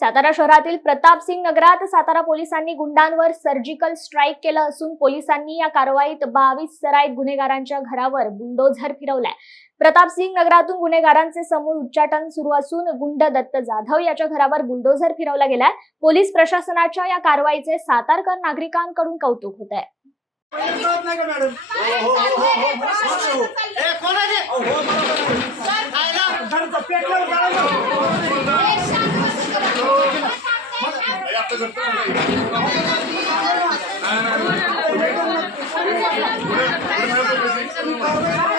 सातारा शहरातील प्रतापसिंग नगरात सातारा पोलिसांनी गुंडांवर सर्जिकल स्ट्राईक केलं असून पोलिसांनी या कारवाईत 22 सराईत गुन्हेगारांच्या घरावर बुलडोझर फिरवलाय। प्रतापसिंग नगरातून गुन्हेगारांचे समूळ उच्चाटन सुरू असून गुंड दत्त जाधव याच्या घरावर बुलडोझर फिरवला गेलाय। पोलीस प्रशासनाच्या या कारवाईचे सातारकर नागरिकांकडून कौतुक होत आहे। आपल्या